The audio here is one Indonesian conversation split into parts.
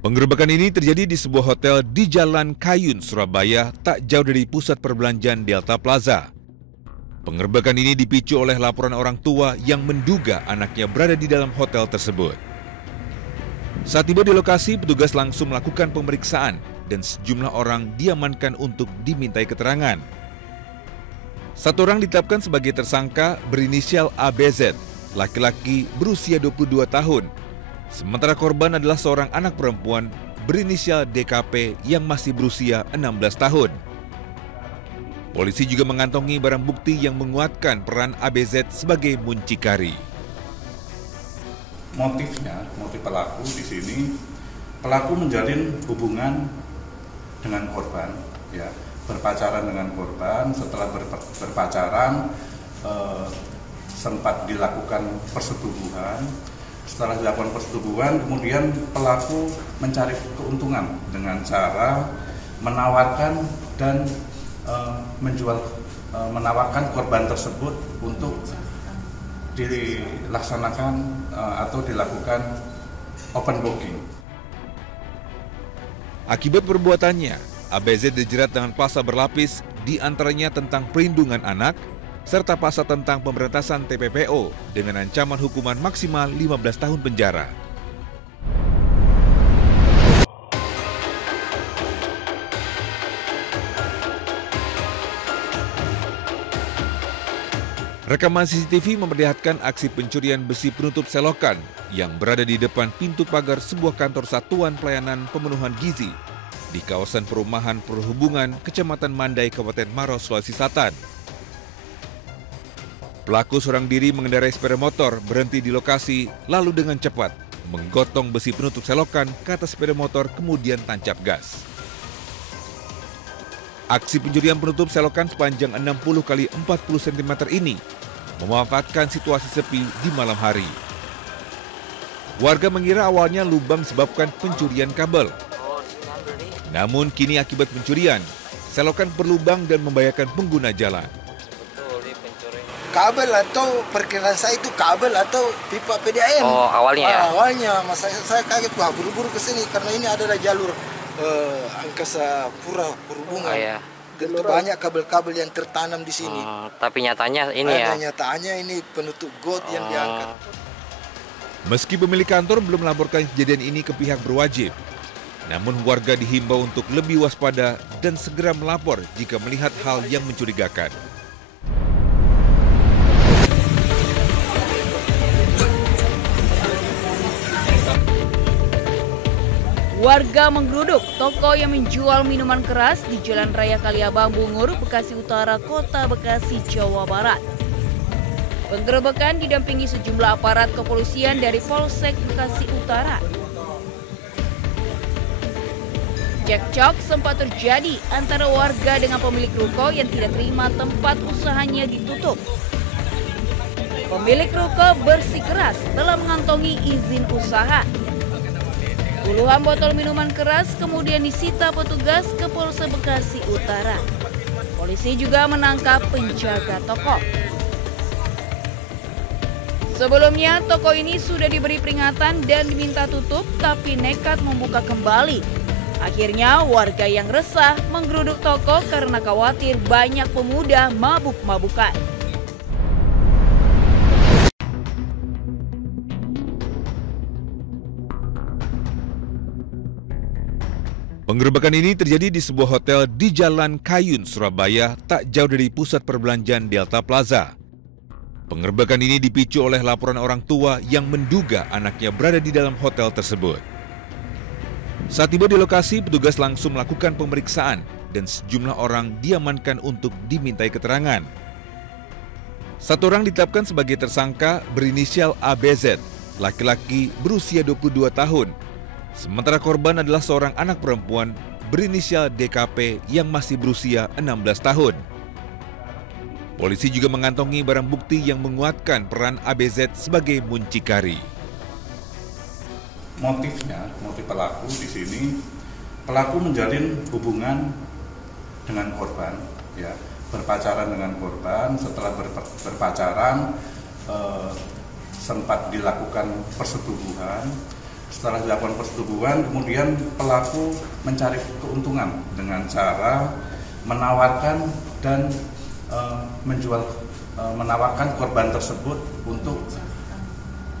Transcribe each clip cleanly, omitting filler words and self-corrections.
Penggerebekan ini terjadi di sebuah hotel di Jalan Kayun, Surabaya, tak jauh dari pusat perbelanjaan Delta Plaza. Penggerebekan ini dipicu oleh laporan orang tua yang menduga anaknya berada di dalam hotel tersebut. Saat tiba di lokasi, petugas langsung melakukan pemeriksaan dan sejumlah orang diamankan untuk dimintai keterangan. Satu orang ditetapkan sebagai tersangka berinisial ABZ, laki-laki berusia 22 tahun. Sementara korban adalah seorang anak perempuan berinisial DKP yang masih berusia 16 tahun. Polisi juga mengantongi barang bukti yang menguatkan peran ABZ sebagai muncikari. Motif pelaku di sini, pelaku menjalin hubungan dengan korban, ya, berpacaran dengan korban. Setelah berpacaran, sempat dilakukan persetubuhan. Setelah dilakukan persetubuhan, kemudian pelaku mencari keuntungan dengan cara menawarkan dan menawarkan korban tersebut untuk dilaksanakan atau dilakukan open booking. Akibat perbuatannya, ABZ dijerat dengan pasal berlapis, diantaranya tentang perlindungan anak, serta pasal tentang pemberantasan TPPO dengan ancaman hukuman maksimal 15 tahun penjara. Rekaman CCTV memperlihatkan aksi pencurian besi penutup selokan yang berada di depan pintu pagar sebuah kantor Satuan Pelayanan Pemenuhan Gizi di kawasan Perumahan Perhubungan, Kecamatan Mandai, Kabupaten Maros, Sulawesi Selatan. Pelaku seorang diri mengendarai sepeda motor berhenti di lokasi lalu dengan cepat menggotong besi penutup selokan ke atas sepeda motor kemudian tancap gas. Aksi pencurian penutup selokan sepanjang 60 x 40 cm ini memanfaatkan situasi sepi di malam hari. Warga mengira awalnya lubang disebabkan pencurian kabel. Namun kini akibat pencurian, selokan berlubang dan membahayakan pengguna jalan. Kabel atau perkiraan saya itu kabel atau pipa PDAM. Oh, awalnya ya? Awalnya, saya kaget, wah buru-buru ke sini karena ini adalah jalur angkasa pura perhubungan. Oh, ya. Tentu banyak kabel-kabel yang tertanam di sini. Tapi nyatanya ini ya? Nyatanya ini penutup got yang diangkat. Meski pemilik kantor belum melaporkan kejadian ini ke pihak berwajib, namun warga dihimbau untuk lebih waspada dan segera melapor jika melihat hal yang mencurigakan. Warga menggeruduk toko yang menjual minuman keras di Jalan Raya Kaliabang, Bungur, Bekasi Utara, Kota Bekasi, Jawa Barat. Penggerebekan didampingi sejumlah aparat kepolisian dari Polsek Bekasi Utara. Cekcok sempat terjadi antara warga dengan pemilik ruko yang tidak terima tempat usahanya ditutup. Pemilik ruko bersikeras telah mengantongi izin usaha. Puluhan botol minuman keras kemudian disita petugas ke Polsek Bekasi Utara. Polisi juga menangkap penjaga toko. Sebelumnya, toko ini sudah diberi peringatan dan diminta tutup, tapi nekat membuka kembali. Akhirnya, warga yang resah menggeruduk toko karena khawatir banyak pemuda mabuk-mabukan. Penggerebekan ini terjadi di sebuah hotel di Jalan Kayun, Surabaya, tak jauh dari pusat perbelanjaan Delta Plaza. Penggerebekan ini dipicu oleh laporan orang tua yang menduga anaknya berada di dalam hotel tersebut. Saat tiba di lokasi, petugas langsung melakukan pemeriksaan dan sejumlah orang diamankan untuk dimintai keterangan. Satu orang ditetapkan sebagai tersangka berinisial ABZ, laki-laki berusia 22 tahun. Sementara korban adalah seorang anak perempuan berinisial DKP yang masih berusia 16 tahun. Polisi juga mengantongi barang bukti yang menguatkan peran ABZ sebagai muncikari. Motif pelaku di sini, pelaku menjalin hubungan dengan korban, ya, berpacaran dengan korban. Setelah berpacaran, sempat dilakukan persetubuhan. Setelah dilakukan persetubuhan, kemudian pelaku mencari keuntungan dengan cara menawarkan dan menawarkan korban tersebut untuk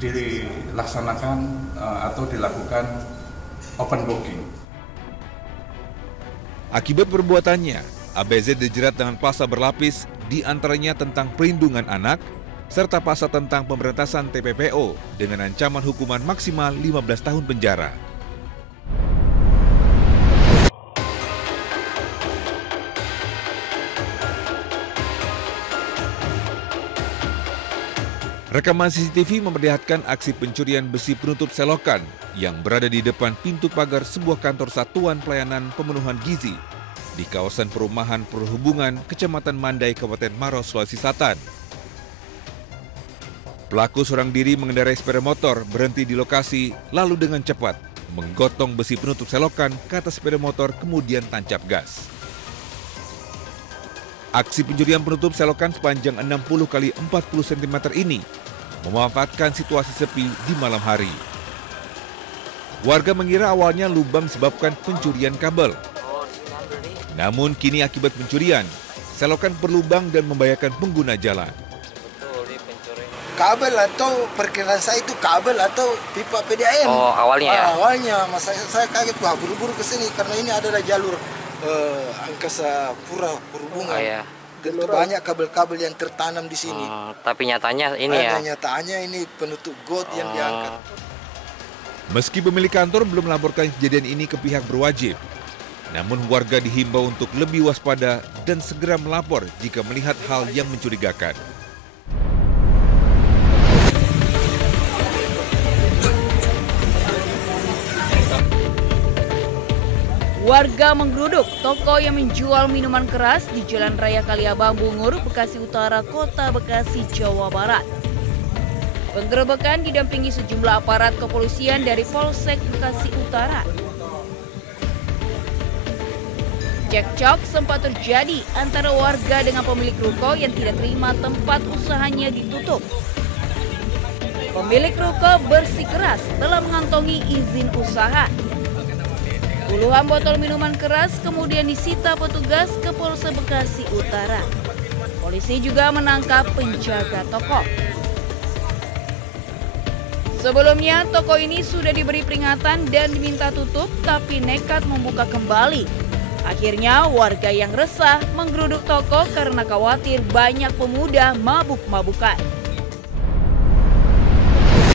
dilaksanakan atau dilakukan open booking. Akibat perbuatannya, ABZ dijerat dengan pasal berlapis, diantaranya tentang perlindungan anak, serta pasal tentang pemberantasan TPPO dengan ancaman hukuman maksimal 15 tahun penjara. Rekaman CCTV memperlihatkan aksi pencurian besi penutup selokan yang berada di depan pintu pagar sebuah kantor Satuan Pelayanan Pemenuhan Gizi di kawasan Perumahan Perhubungan, Kecamatan Mandai, Kabupaten Maros, Sulawesi Selatan. Pelaku seorang diri mengendarai sepeda motor berhenti di lokasi, lalu dengan cepat menggotong besi penutup selokan ke atas sepeda motor, kemudian tancap gas. Aksi pencurian penutup selokan sepanjang 60 x 40 cm ini memanfaatkan situasi sepi di malam hari. Warga mengira awalnya lubang disebabkan pencurian kabel. Namun kini akibat pencurian, selokan berlubang dan membahayakan pengguna jalan. Kabel atau perkiraan saya itu kabel atau pipa PDAM. Oh, awalnya ya? Awalnya, saya kaget, wah buru-buru ke sini karena ini adalah jalur angkasa pura perhubungan. Oh, ya. Tentu banyak kabel-kabel yang tertanam di sini. Tapi nyatanya ini ya? Nyatanya ini penutup got yang diangkat. Meski pemilik kantor belum melaporkan kejadian ini ke pihak berwajib, namun warga dihimbau untuk lebih waspada dan segera melapor jika melihat hal yang mencurigakan. Warga menggeruduk toko yang menjual minuman keras di Jalan Raya Kaliabang, Bungur, Bekasi Utara, Kota Bekasi, Jawa Barat. Penggerebekan didampingi sejumlah aparat kepolisian dari Polsek Bekasi Utara. Cekcok sempat terjadi antara warga dengan pemilik ruko yang tidak terima tempat usahanya ditutup. Pemilik ruko bersikeras telah mengantongi izin usaha. Puluhan botol minuman keras kemudian disita petugas ke Polsek Bekasi Utara. Polisi juga menangkap penjaga toko. Sebelumnya, toko ini sudah diberi peringatan dan diminta tutup, tapi nekat membuka kembali. Akhirnya, warga yang resah menggeruduk toko karena khawatir banyak pemuda mabuk-mabukan.